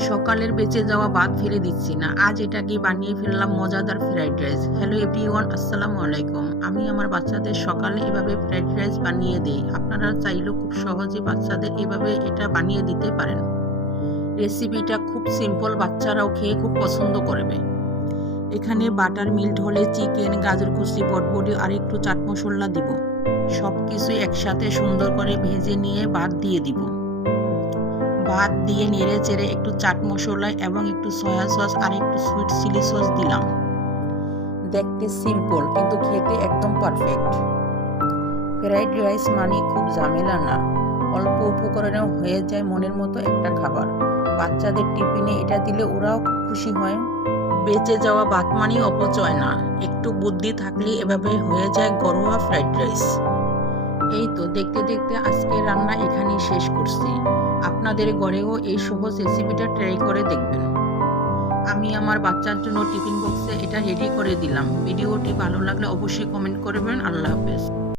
সকালের বেঁচে যাওয়া ভাত ফেলে দিচ্ছি না, আজ এটাকে বানিয়ে ফেললাম মজাদার ফ্রাইড রাইস। হ্যালো এভরিওয়ান, আসসালামু আলাইকুম। আমি আমার বাচ্চাদের সকালে এভাবে ফ্রাইড রাইস বানিয়ে দিই। আপনারা চাইলেও খুব সহজে বাচ্চাদের এভাবে এটা বানিয়ে দিতে পারেন। রেসিপিটা খুব সিম্পল, বাচ্চারাও খেয়ে খুব পছন্দ করবে। এখানে বাটার মিল্ট হলে চিকেন, গাজর কুচি, বটবটি আর একটু চাট মশলা দিব। সব কিছু একসাথে সুন্দর করে ভেজে নিয়ে ভাত দিয়ে দিব। ভাত দিয়ে নেড়ে চেড়ে একটু চাট মশলা এবং একটু সয়া সস আর একটু সুইট চিলি সস দিলাম। দেখতে সিম্পল কিন্তু খেতে একদম পারফেক্ট। ফ্রাইড রাইস মানে খুব ঝামেলা না, অল্প উপকরণেও হয়ে যায় মনের মতো একটা খাবার। বাচ্চাদের টিফিনে এটা দিলে ওরাও খুব খুশি হয়। বেঁচে যাওয়া ভাত মানে অপচয় না, একটু বুদ্ধি থাকলে এভাবে হয়ে যায় ঘরোয়া ফ্রাইড রাইস। এই তো দেখতে দেখতে আজকে রান্না এখানেই শেষ করছি। আপনাদের ঘরেও এই সহজ রেসিপিটা ট্রাই করে দেখবেন। আমি আমার বাচ্চার জন্য টিফিন বক্সে এটা রেডি করে দিলাম। ভিডিওটি ভালো লাগলে অবশ্যই কমেন্ট করবেন। আল্লাহ হাফেজ।